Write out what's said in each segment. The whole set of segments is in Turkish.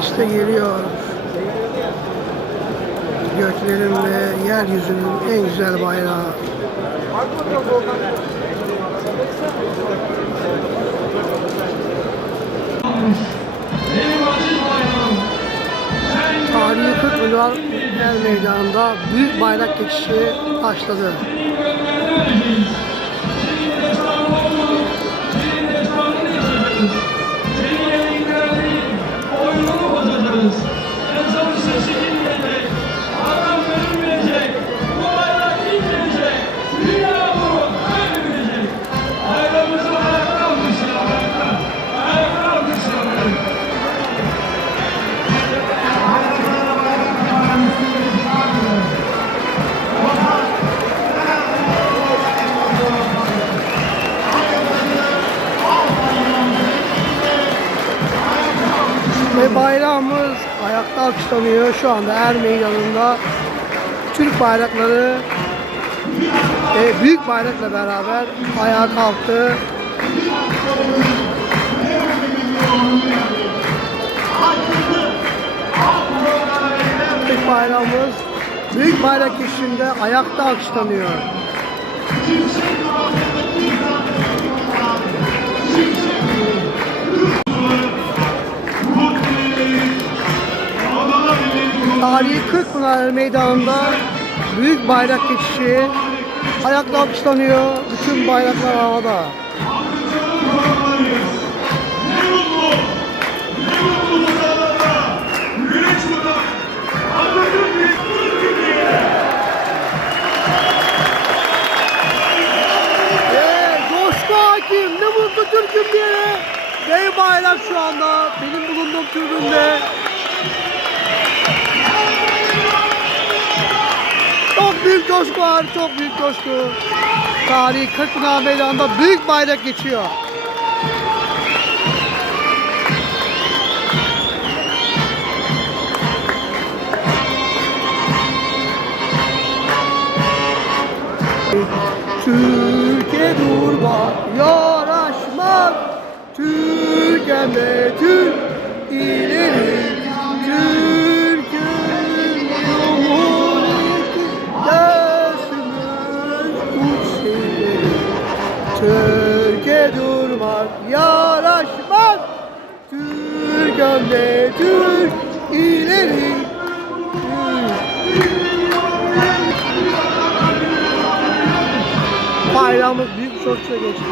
İşte geliyor. Göklerin ve yeryüzünün en güzel bayrağı. Tarihi 40 milyar meydanında büyük bayrak geçişi başladı. Bayrağımız ayakta alkışlanıyor. Şu anda Er Meydanı'nda Türk bayrakları e, büyük bayrakla beraber ayağa kalktı. Türk bayrağımız büyük bayrak geçişinde ayakta alkışlanıyor. Tarihi Kırkpınar Meydanı'nda büyük bayrak geçişi ayakta alkışlanıyor. Bütün bayraklar havada. Hakim. Ne mutlu Türk'üm diye. Dev bayrak şu anda benim bulunduğum tribünde. Çok büyük coşku var, çok büyük coşku. Tarihi Kırkpınar Meydanı'nda büyük bayrak geçiyor. Türkiye durma, yaraşmaz. Türkiye ve Türk Ve Türk ileri. Bayrağımız büyük coşkuyla geçti.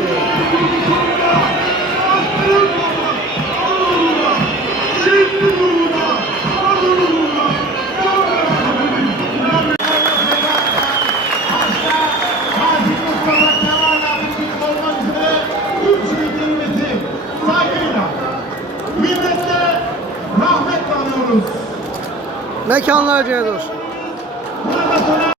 Anıyoruz. Mekanlar cennet olsun.